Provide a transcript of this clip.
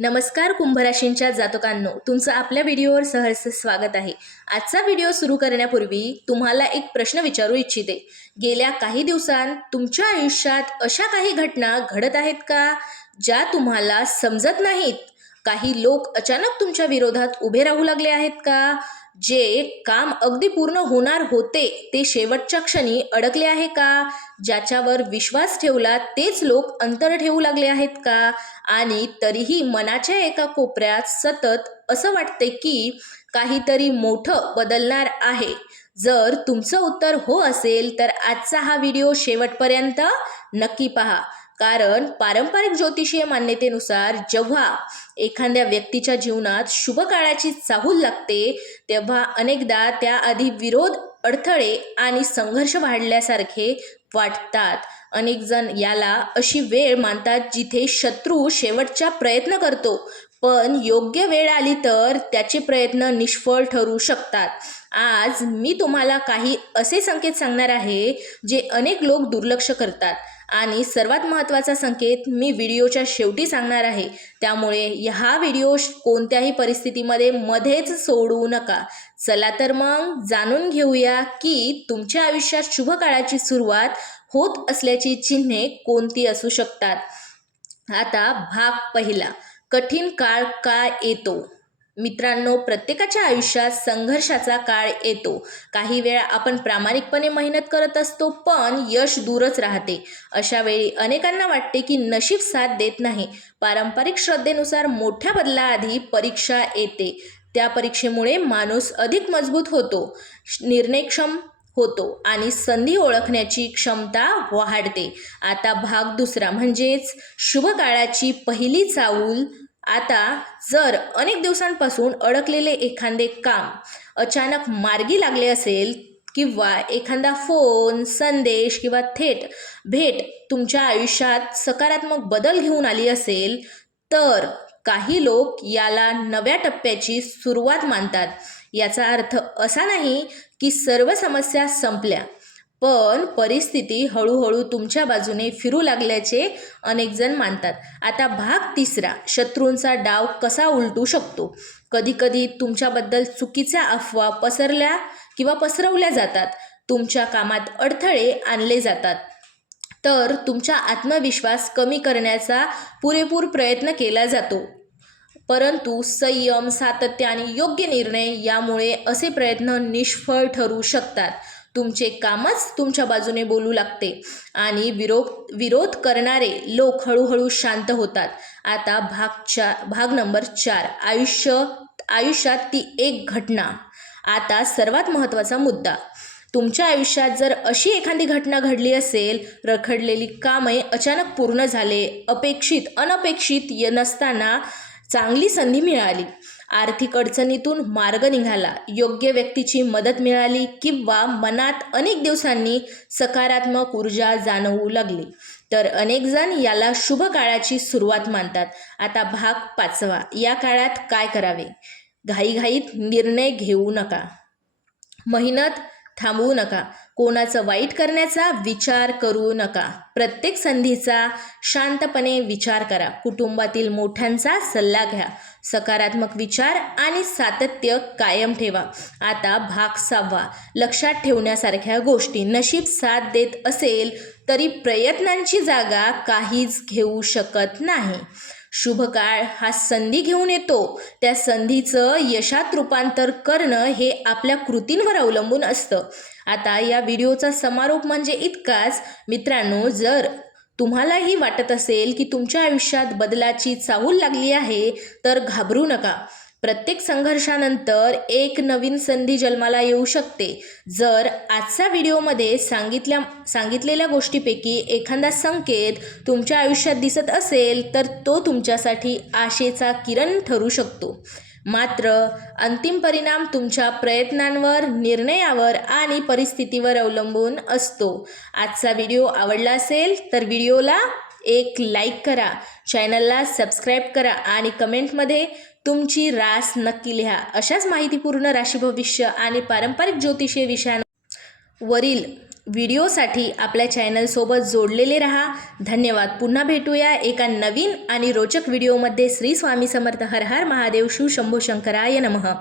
नमस्कार कुंभ राशींच्या जातकांनो, तुमचं आपल्या व्हिडिओवर सहर्ष स्वागत आहे। आजचा व्हिडिओ सुरू करण्यापूर्वी तुम्हाला एक प्रश्न विचारू इच्छिते। गेल्या काही दिवसांत तुमच्या आयुष्यात अशा काही घटना घडत आहेत का ज्या तुम्हाला समजत नाहीत? काही लोक अचानक तुमच्या विरोधात उभे राहू लागले आहेत का? जे काम अगदी पूर्ण होणार होते ते शेवटच्या क्षणी अडकले आहे का? ज्याच्यावर विश्वास ठेवला तेच लोक अंतर ठेवू लागले आहेत का? आणि तरीही मनाच्या एका कोपऱ्यात सतत असं वाटते की काहीतरी मोठं बदलणार आहे। जर तुमचं उत्तर हो असेल तर आजचा हा व्हिडिओ शेवटपर्यंत नक्की पहा, कारण पारंपरिक ज्योतिषीय मान्यतेनुसार जेव्हा एखाद्या व्यक्तीच्या जीवनात शुभ काळाची चाहूल लागते तेव्हा अनेकदा त्याआधी विरोध, अडथळे आणि संघर्ष वाढल्यासारखे वाटतात। अनेक जण याला अशी वेळ मानतात जिथे शत्रू शेवटचा प्रयत्न करतो, पण योग्य वेळ आली तर त्याचे प्रयत्न निष्फळ ठरू शकतात। आज मी तुम्हाला काही असे संकेत सांगणार आहे जे अनेक लोक दुर्लक्ष करतात, आणि सर्वात महत्त्वाचा संकेत मी व्हिडिओच्या शेवटी सांगणार आहे। त्यामुळे हा व्हिडिओ कोणत्याही परिस्थितीमध्ये मध्येच सोडू नका। चला तर मग जाणून घेऊया की तुमच्या आयुष्यात शुभ काळाची सुरुवात होत असल्याची चिन्हे कोणती असू शकतात। आता भाग पहिला, कठीण काळ का येतो? मित्रांनो, प्रत्येकाच्या आयुष्यात संघर्षाचा काळ येतो। काही वेळा आपण प्रामाणिकपणे मेहनत करत असतो पण यश दूरच राहते। अशा वेळी अनेकांना वाटते की नशीब साथ देत नाही। पारंपरिक श्रद्धेनुसार मोठ्या बदलाआधी परीक्षा येते। त्या परीक्षेमुळे माणूस अधिक मजबूत होतो, निर्णयक्षम होतो आणि संधी ओळखण्याची क्षमता वाढते। आता भाग दुसरा, म्हणजेच शुभ काळाची पहिली चाहूल। आता जर अनेक दिवसांपासून अडकलेले एखादे काम अचानक मार्गी लागले असेल, किंवा एखादा फोन, संदेश किंवा थेट भेट तुमच्या आयुष्यात सकारात्मक बदल घेऊन आली असेल, तर काही लोक याला नव्या टप्प्याची सुरुवात मानतात। याचा अर्थ असा नाही की सर्व समस्या संपल्या, पण परिस्थिती हळूहळू तुमच्या बाजूने फिरू लागल्याचे अनेक जण मानतात। आता भाग तिसरा, शत्रूंचा डाव कसा उलटू शकतो? कधीकधी तुमच्याबद्दल चुकीच्या अफवा पसरवल्या जातात, तुमच्या कामात अडथळे आणले जातात, तर तुमचा आत्मविश्वास कमी करण्याचा पुरेपूर प्रयत्न केला जातो। परंतु संयम, सातत्य आणि योग्य निर्णय यामुळे असे प्रयत्न निष्फळ ठरू शकतात। तुमचे कामच तुमच्या बाजूने बोलू लागते आणि विरोध करणारे लोक हळूहळू शांत होतात। आता भाग नंबर 4, आयुष्यात ती एक घटना। आता सर्वात महत्त्वाचा मुद्दा, तुमच्या आयुष्यात जर अशी एखादी घटना घडली असेल, रखडलेली कामे अचानक पूर्ण झाले, अनपेक्षित नसताना चांगली संधी मिळाली, आर्थिक अडचणीतून मार्ग निघाला, योग्य व्यक्तीची मदत मिळाली, किंवा मनात अनेक दिवसांनी सकारात्मक ऊर्जा जाणवू लागली, तर अनेक जण याला शुभ काळाची सुरुवात मानतात। आता भाग 5, या काळात काय करावे? घाईघाईत निर्णय घेऊ नका, मेहनत थांबवू नका, कोणाचं वाईट करण्याचा विचार करू नका। प्रत्येक संधीचा शांतपणे विचार करा, कुटुंबातील मोठ्यांचा सल्ला घ्या, सकारात्मक विचार आणि सातत्य कायम ठेवा। आता भाग 6, लक्षात ठेवण्यासारख्या गोष्टी। नशीब साथ देत असेल तरी प्रयत्नांची जागा काहीच घेऊ शकत नाही। शुभ काळ हा संधी घेऊन येतो, त्या संधीचं यशात रूपांतर करणं हे आपल्या कृतींवर अवलंबून असतं। आता या व्हिडिओचा समारोप म्हणजे इतकाच। मित्रांनो, जर तुम्हालाही वाटत असेल की तुमच्या आयुष्यात बदलाची चाहूल लागली आहे तर घाबरू नका। प्रत्येक संघर्षानंतर एक नवीन संधी जन्माला येऊ शकते। जर आजच्या व्हिडिओमध्ये सांगितलेल्या गोष्टीपैकी एखादा संकेत तुमच्या आयुष्यात दिसत असेल तर तो तुमच्यासाठी आशेचा किरण ठरू शकतो। मात्र अंतिम परिणाम तुमच्या प्रयत्नांवर, निर्णयावर आणि परिस्थितीवर अवलंबून असतो। आजचा व्हिडिओ आवडला असेल तर व्हिडिओला एक लाईक करा, चॅनलला सबस्क्राईब करा आणि कमेंटमध्ये तुमची रास नक्की लिहा। अशाच माहितीपूर्ण राशी भविष्य आणि पारंपरिक ज्योतिषीय विषयांवरील व्हिडिओसाठी आपल्या चॅनलसोबत जोडलेले रहा. धन्यवाद. पुन्हा भेटूया एका नवीन आणि रोचक व्हिडिओमध्ये. श्री स्वामी समर्थ. हर हर महादेव. शिव शंभो शंकराय नमः.